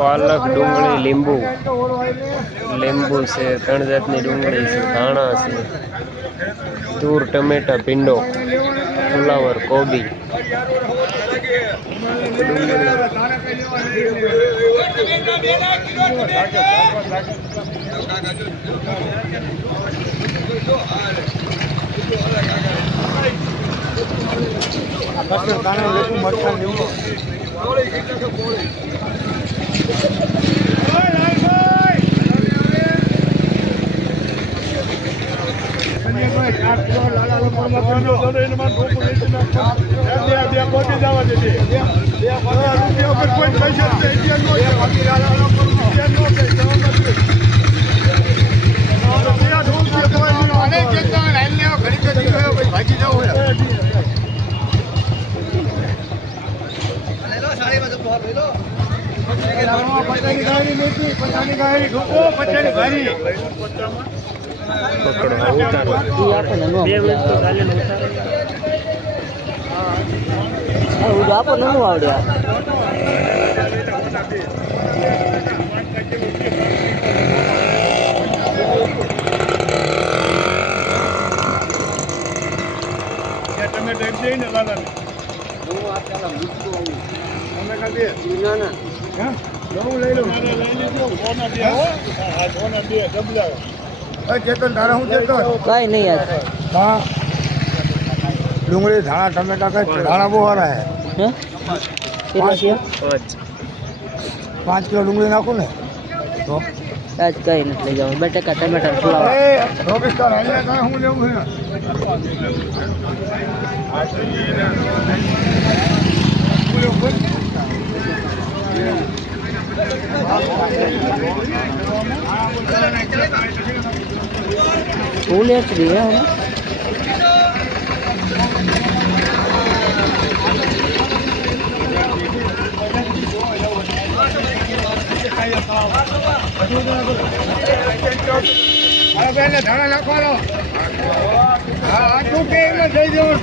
પાલક, ડુંગળી, લીંબુ છે, 3 જાતની ડુંગળી છે, ધાણા છે, તૂર, ટમેટા, ભીંડો, ફુલાવર, કોબી, આપો ન આવડે ચેતન તારા હું ચેતન કઈ નહીં યાર હા ડુંગળી ધાણા ટમેટા કઈ ધાણા બહુ સારા હે 5 કિલો ડુંગળી નાખું ને તો આજ કઈ નથી લઈ જાવ 2 ટકા ટમેટા ફુલાવર રોબિસ્ટાર અહીંયા કાંઈ હું લેવું છે फूल एक दिया है ધાણા નાખવાનો આ તું કે એમાં જઈ જવું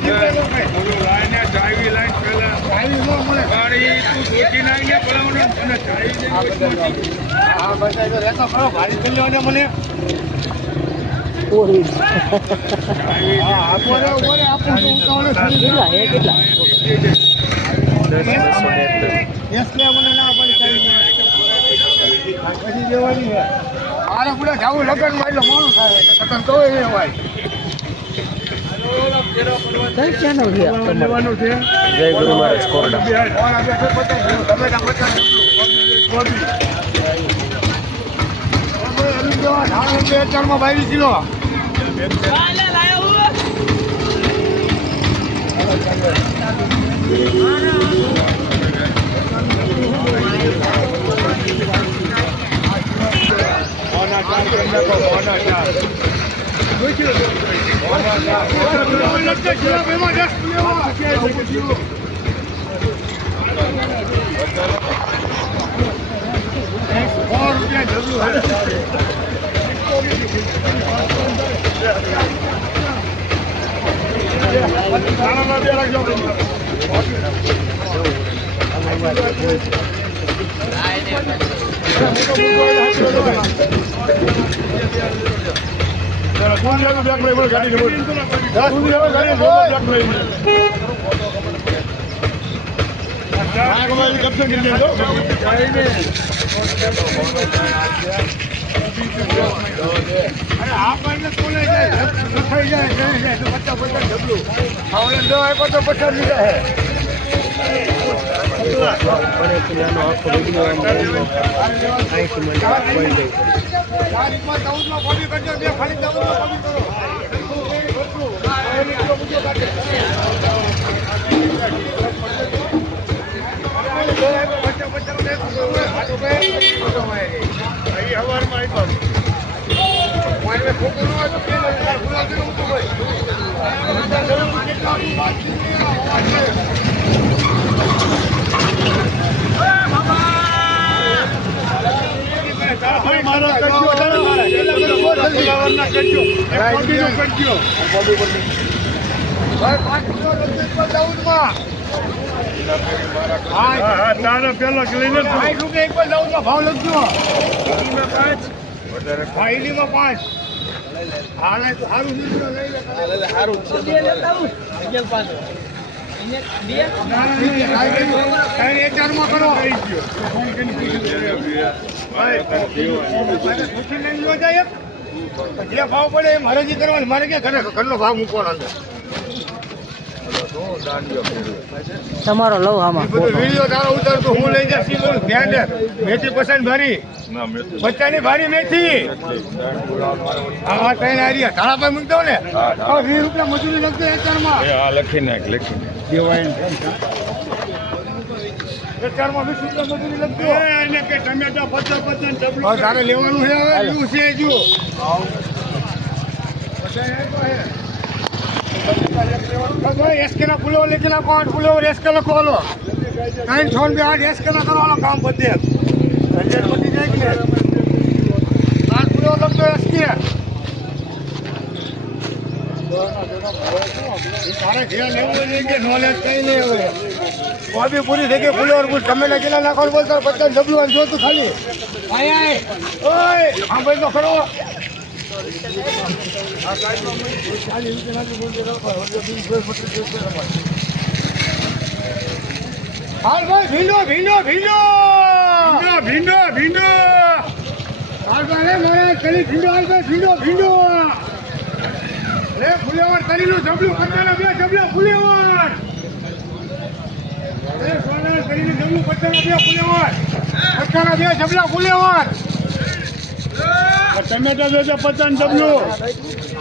ડ્રાઈવી લાઈન પહેલા ડ્રાઈવી ન મળે ગાડી તું ધોતી નાખીને પડાવવાનો અને ડ્રાઈવી હા બસ તો રહેતો ખરો ગાડી કરી લેવાને મને पूरी હા આપોને ઓરે આપો તો ઉતાવળે કેટલા હે કેટલા 10 એસ કે મને ના પડી કાઈ પછી દેવાની છે આરે પૂરા જાવું લગન માં એટલે મોડું થાય કતન તો એ હોય કઈ ચેનલ છે લેવાનું છે જય ગુરુ મહારાજ કોરડા ઓન આ બેઠો પતા તમે ના પતા કોબી અલી જો ધાણ કે ચારમાં 22 કિલો લાલે લાયો ઓના ચાર કે નાખો ઓના ચાર ભાઈ 5 કિલો લગભગ 14 હા તારો પેલો લઈને 60 રૂપિયા 14 ભાવ લખજો. હા ઈડીમાં 5. હાલે તો સારું નીકળો લઈ લે. સારું ચારમાં કરો. જે ભાવ પડે એ મારે જે કરવાનું. મારે ક્યાં ઘરનો ભાવ મૂકવાનો અંદર. તમારો લવ આમાં વિડીયો તારો ઉતારતો હું લઈ જા સીધું ધ્યાન દે. મેથી પસંદ ભારી બચ્ચાની ભારી મેથી. હા કઈ આરિયા ધાણા પર મૂકતો ને 20 રૂપિયા મજૂરી લખતો હેક્ટરમાં. લખી નાખ દેવાય હેક્ટરમાં 20 રૂપિયા મજૂરી લખતો. એને કે ટમેટા 50 તારે લેવાનું છે હવે શું છે જો એસકે ના ફૂલો લેખી નાખો 8 ફૂલો એસકે લખો હાલો 9 એસકે ના કરો હાલો કામ બધે પતી જાય કે 8 ફૂલો લખતો એસકે તારે જે લેવું હોય કે નોલેજ કઈ નહીં હવે કોબી પૂરી થઈ ગઈ ફૂલો ટમેટા કેટલા નાખો બોલતા 50 ડબલું જોતું ખાલી ઓય હા ભાઈ તો ખરો હાલ ભાઈ ભીંડો હાલ ભાઈ મારે કરી ભીંડો હાલ ભાઈ ભીંડો રે ફુલેવર કરીનું જબલું પચાના 2 જબલા ફુલેવર રે સોના કરીને જબલું પચાના 2 ફુલેવર પચાના 2 જબલા ફુલેવર ટમેટા દેજો 50 ડબલું.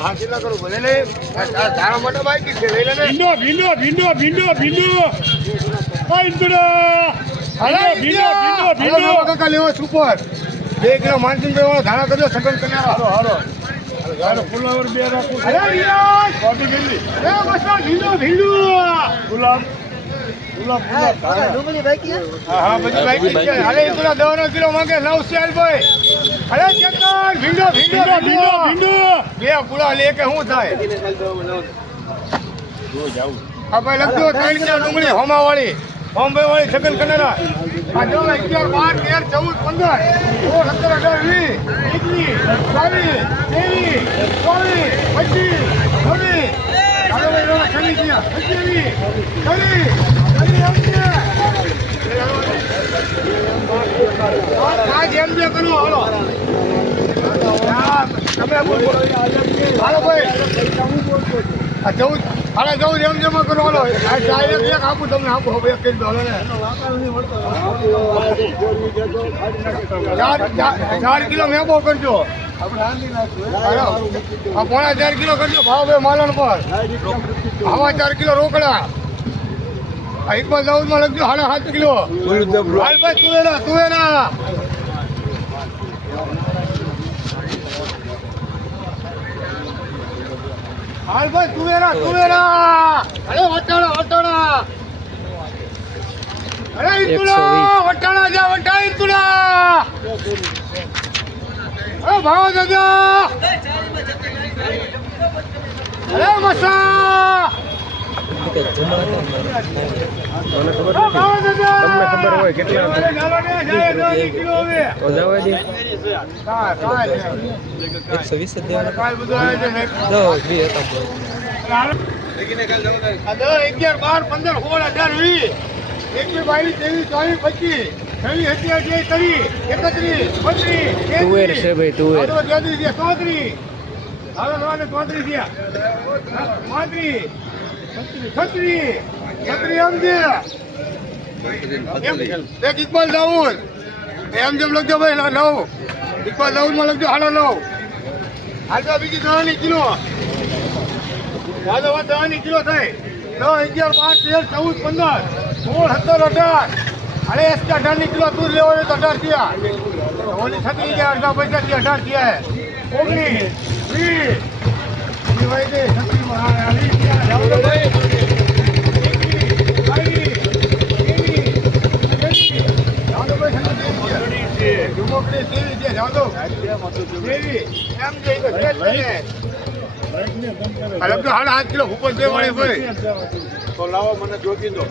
હા કેટલા કરું ભલે લે તારા મોટા બાઈક છે લઈ લે ને. ભીંડો ઓય ભીંડો કાકા લેવો સુપર 2 કિલો માનસિંગ વાળો ધાણા કરજો સગન કનારા. હાલો ફુલાવર 2 રાખું. અરે રિયાજ કોટી ગેલી એ મસ્તા ભીંડો ગુલાબ ડુંગળી બાકી હા બધી બાકી છે. હાલે પેલા 10 કિલો માંગે 9 સેલ ભાઈ. અરે ચેતન ભીંડો 2 પુલા લે કે શું થાય હા ભાઈ લખજો 3 કિલો ડુંગળી હોમાવાળી બોમ્બે વાળી સગન કનેરા આ જો 11 12 13 14 15 16 17 18 19 20 21 22 23 24 25 26 27 28 29 30 31 32 33 34 35 36 37 38 39 40 41 42 43 44 45 46 47 48 49 50 તમે હાલો ભાઈ 14 એમ જમા કરો હાલો ડાયરેક્ટ એક આપું તમને આપું હવે એક કરી દો હાલો ને 4 કિલો મેબો કરજો પોણા 4 કિલો કરજો ભાવ ભાઈ માલણ પર આવા 4 કિલો રોકડા ઇકબાલ દાઉદ માં લખજો 7.5 કિલો હાલ ભાઈ તુવેરા હાલ ભાઈ તુવેરા અરે વટાણા અરે ઈતુડા વટાણા જા ઈતુડા અરે ભાવ દાદા અરે મસા તમને ખબર હોય કેટલા કિલો હવે 120 જ તુવેર છે ભાઈ તુવેર 33 ઇકબાલ દાઉદ એમ જેમ લખજો ભાઈ 9 ઇકબાલ દાઉદ માં લખજો 9 હાલ બીજી 10 કિલો દાદા 10 કિલો થાય 9 11 12 13 14 15 16 17 18 અરે એસકે 18 કિલો દૂધ લેવો હોય તો 18 થયા ઓલી 36 ગયા અડધા પૈસા થી 18 થયા 19 20 ભાઈ દે 36 માં આવી અલગ તો 8.5 કિલો ઉપર દેવાળી ભાઈ તો લાવો મને જોતી દો.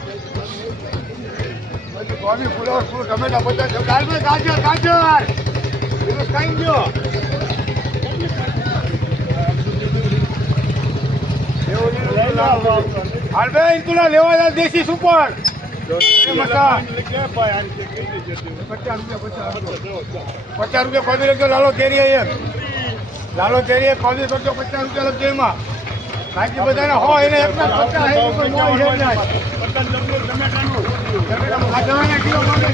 કોબી ફૂલો ફૂલ ટમેટા 50 દાલ ભાઈ ગાજર ગાજર દિવસ કાઈ ગયો હાલ ભાઈ તુલા લેવા જા દેશી સુપર મસા 50 રૂપિયા કોબી લખજો લાલો કેરી એક લાલો કેરી કોબી કરજો 50 રૂપિયા લખજો એમાં બાકી બધાને હો એને એકના 50 હે ઉપર નો છે ના ટમેટાનું કિલો માંગે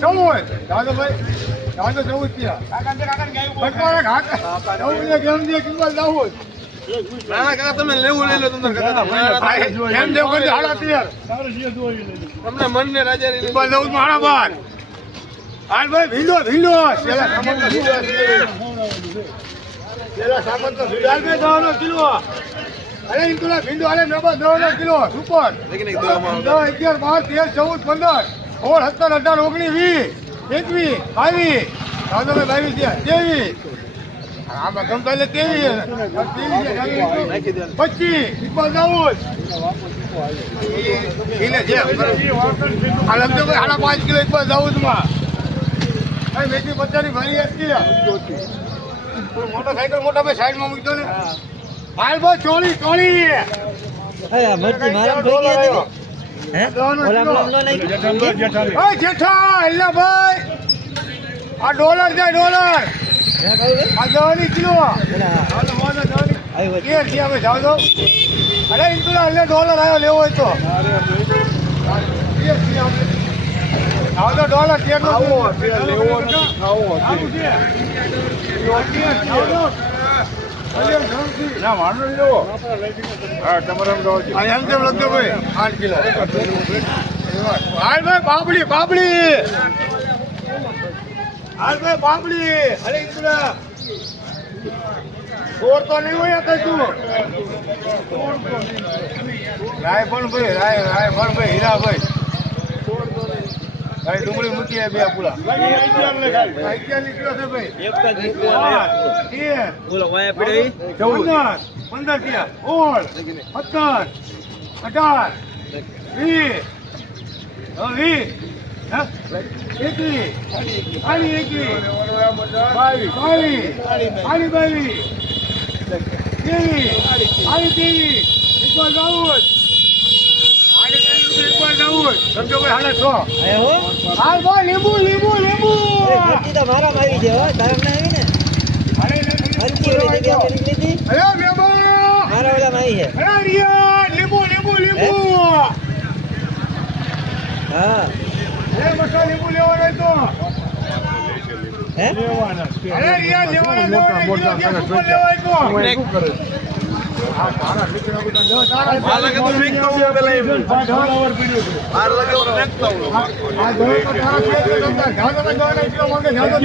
જાવ ભાઈ 14 નાના કાકા તમે લેવું લઈ લો તમને કાકા તમને મનને રાજા લઈ હાલ ભાઈ ભીંડો ભીંડો પેલા સામાન તો હાલ ભાઈ 10 કિલો અરે ઇન્દુલા ભીંડો હાલે 10 કિલો સુપર 10 11 12 13 14 15 16 17 18 19 20 21 22 આમાં ગમતા એટલે 23 25 ઇકબાલ દાઉદ એને જે હાલમ તો ભાઈ 5.5 કિલો ઇકબાલ દાઉદમાં મેથી 50 ની ભરી હતી મોટરસાઇકલ મોટા ભાઈ સાઈડમાં મૂકી દો ને હાલ ભાઈ ચોળી મરચી મારા થઈ ગયા હે ઓલા નો નાખી જેઠા એલા ભાઈ આ ડોલર જાય ડોલર આ 10 કિલો જાવ દો અરે ઇન્દુલા એટલે ડોલર આવ્યો લેવો હોય તો જાવ દો ડોલર ના વાંધો નહીં લેવો હા તમારે એમ લખજો ભાઈ 8 કિલો હાલ ભાઈ બાબડી હાલ ભાઈ બાબડી અરે ઇન્દુલા છોડ તો નહીં હોય કશું રાય પણ ભાઈ હીરાભાઈ ભાઈ ડુંગળી મૂકી બે પૂરા 11 કિલો છે ભાઈ 15 થયા 17 18 લીંબુ મરચી તો મારા આવી છે હો તારા ના આવી ને મરચી ઓલી જગ્યા પર લીધી મારા ઓલા આવી છે લીંબુ હા લીંબુ લેવાનો તો હે અરે રિયા લેવાના મોટા લેવાય તો આ લગે તો મેકતો હું પેલા એમ આ લગે તો મેકતો હું આ દોય તો તારા છે જાદો કિલો માંગે જાદો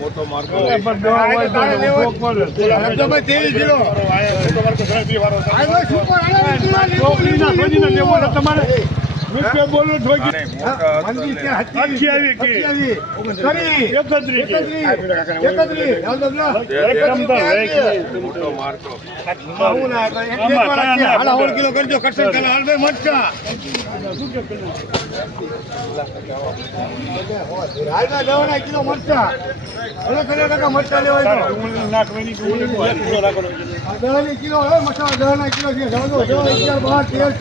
મોટો માર્કો બોલો કિલો કરજો કરશે મરચા કિલો મરચા મરચા લેવાય કિલો મસાલા 10 કિલો છે 12 13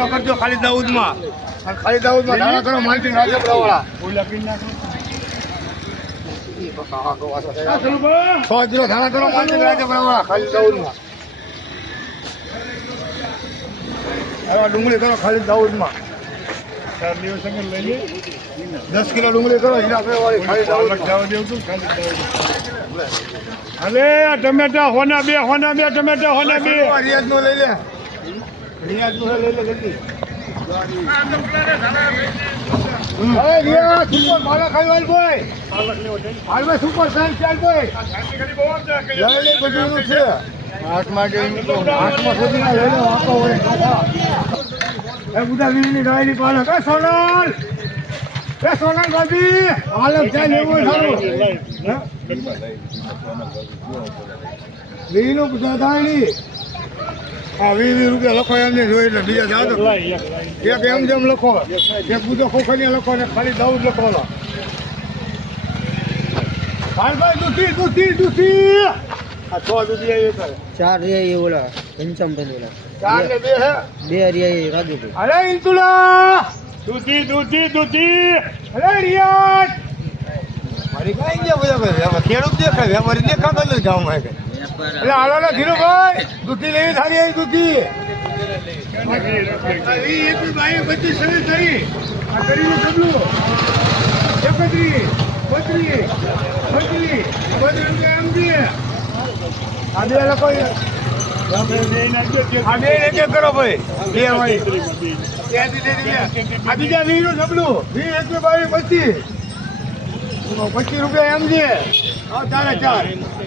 14 ખાલી દાઉદમાં ધારા કરો માનસિંહ રાજપરાવાળા 100 કિલો ધારા કરો માનસિંહ રાજપરાવાળા ખાલી દાઉદમાં ડુંગળી કરો ખાલી દાઉદમાં 4 દિવસ લઈ 10 કિલો ડુંગળી કરો હીરાભાઈ ખાલી અલે ટમેટા હોના બે ટમેટા હોના બે રિયાજ નો લઈ લે રિયાજ નો લઈ લે જલ્દી અરે રિયાજ સુપર મારા ખાઈ ભાઈ હાલમાં સુપર સાઈન ચાલ ભાઈ લઈ લે બધું છે હાથમાં સુધી લઈ લે વાપો હોય એ બુધા વીરની ગાયની પાલે કા સોનલ એ સોનલ ભાભી હાલત જાય લેવું સારું વીનું બધા દાણી હા 20 રૂપિયા લખો એમને જોઈ એટલે બીજા જાતો એક એમ જેમ લખો એક બુધો ખોખલિયા લખો ને ખાલી દાઉદ લખવાનો હાલભાઈ દૂધી આ 6 દૂધી આવી કરે 4 રે ઓલા પંચમ બનેલા 4 ને 2 હે 2 રે રાજુભાઈ અરે ઇન્તુલા દૂધી અરે રિયાજ મારી કઈ ગયા બધા ખેડૂત દેખાય વેપારી દેખાતો નથી ગામમાં એટલે હાલો ને ધીરુભાઈ દૂધી લેવી થારી આવી દૂધી એકવી બાઈ 25 સવી થઈ આ કરીને ડબલું 31 32 રૂપિયા એમ દે આ બે લોકો આ બે એક કરો ભાઈ બે ભાઈ આ બીજા 20 નું ડબલું 20 એકવી બાઈ 25 રૂપિયા એમ દે હા 4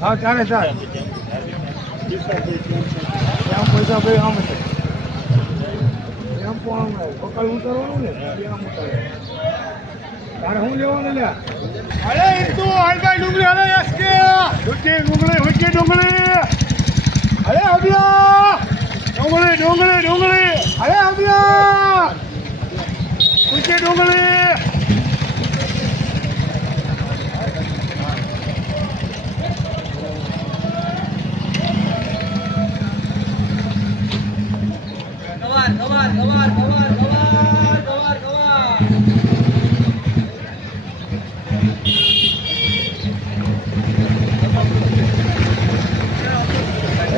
હા 4 એમ પૈસા ભાઈ આમ છે એમ પણ પકડ ઉતરવાનું ને આમ ઉતરે તારે હું લેવાનું લે અરે તું હાલભાઈ ડુંગળી અરે એસકે ડુંગળી અરે અભિયા ડુંગળી અરે અભિયા ડુંગળી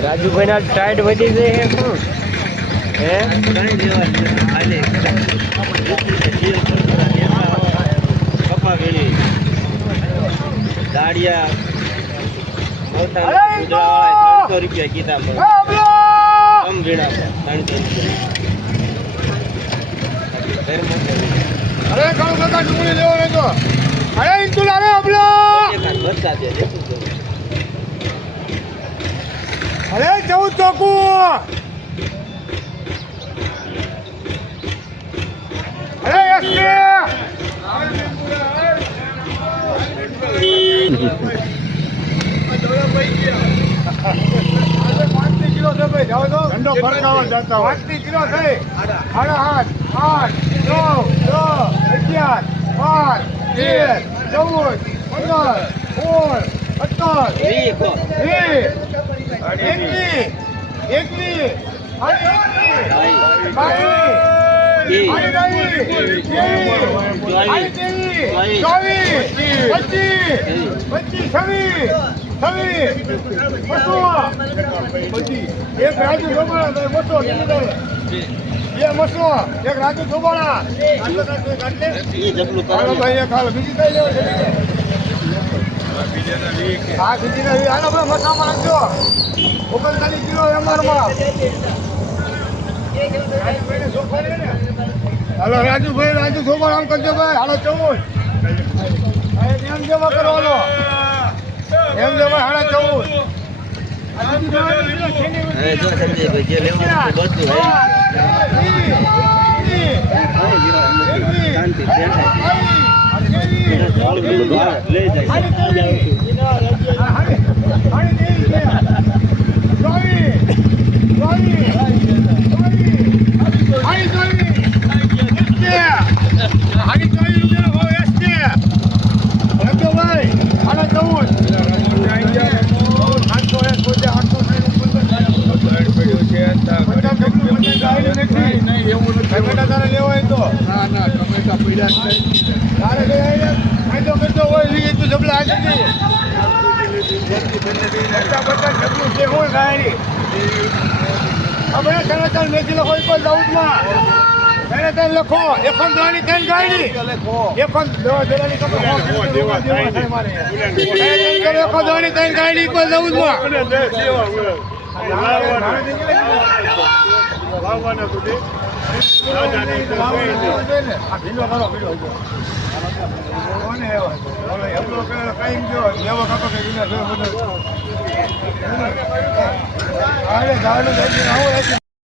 રાજુભાઈ ના ટાઈટ વધી જાય છે શું હે દાડિયા 300 રૂપિયા કીધા કમ વીણા 300 રૂપિયા અરે કાળો કાકા ડુંગળી લેવાનો તો અરે ઇન્તુલ અરે અબલા બચા દે અરે 14 ચોકુ અરે એસકે ધંધો ફરકાવા જતા 5 કિલો થઈ 8 9 10 11 એક રાજુ ધોબાણા મોટો એક રાજુ ધોબાણા ભાઈ ખાલો બીજી કઈ લેવો છે હા બીજી ના હાલો ભાઈ મસામાં રાખજો 39 કિલો એમઆરમાં હાલો રાજુ ધોબાણા આમ કરજો ભાઈ હાલો 14 એમ જમા કરવાનો એમ જમા 14 જો સંજયભાઈ જે લેવાનું બધું લઈ એને તને લખો એકમ દવાની તને ગાડી એકમ દવા દેવાની કપડો દેવા મારે એકમ દવાની તને ગાડી પર જવું જ